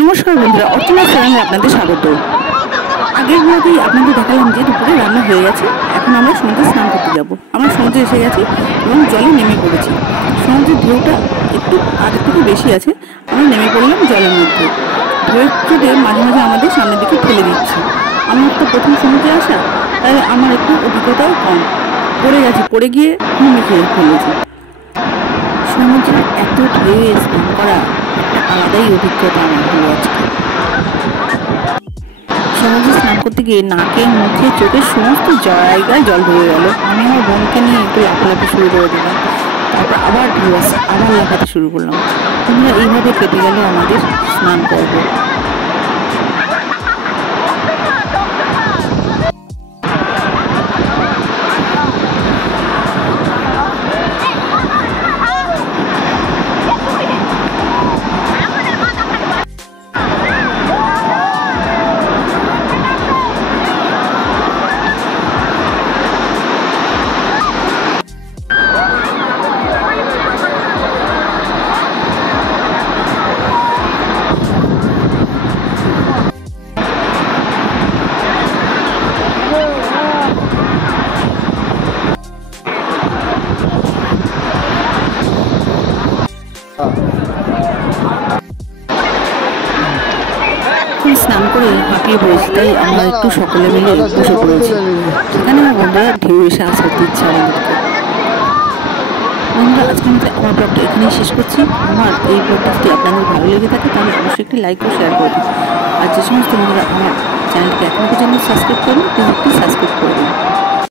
নমস্কার বন্ধুরা, অর্চনা চ্যানেলে আপনাদের স্বাগত। আগের ব্লগেই আপনাদের দেখালাম যে দুপুরে রান্না হয়ে গেছে। এখন আমরা সমুদ্রে স্নান করতে যাব। আমরা সমুদ্রে এসে গেছি এবং জলে নেমে পড়েছি। সমুদ্রের ঢেউটা একটু আগের থেকে বেশি আছে। আমরা নেমে পড়লাম জলের মধ্যে। ঢেউ চোটে মাঝে মাঝে আমাদের সামনের দিকে ঠেলে দিচ্ছে। আমার তো প্রথম সমুদ্রে আসা, তাই আমার একটু অভিজ্ঞতাও কম। পড়ে গেছি, পড়ে গিয়ে ঘুমে খেয়ে ফেলেছি। সমুদ্রে এত ঢেউয়ে স্নান করা একটা আলাদাই অভিজ্ঞতা আমার হলো আজকে। সমুদ্রে স্নান করতে গিয়ে নাকে, মুখে, চোখের সমস্ত জায়গায় জল ধরে গেল। আমি আমার বোনকে নিয়ে একটু লাফালাফি শুরু করে দিলাম। তারপর আবার ঢেউ আসে, আবার লাফাতে শুরু করলাম। তোমরা এইভাবে কেটে গেল আমাদের স্নান করব। স্নান করে হাঁপিয়ে পড়েছি, তাই আমরা একটু সকলে মিলে বসে পড়েছি। সেখানে আমার বন্ধুরা ঢেউ এসে আসার দিচ্ছে আমাদেরকে। বন্ধুরা, আজকে আমি আমার ব্লগটা এখানেই শেষ করছি। আমার এই ব্লগটা যদি আপনাদের ভালো লেগে থাকে তাহলে অবশ্যই একটি লাইক ও শেয়ার করে দিন। আর যে সমস্ত বন্ধুরা আমার চ্যানেলকে এখনো পর্যন্ত সাবস্ক্রাইব করুন, প্লিজ একটু সাবস্ক্রাইব করে দিন।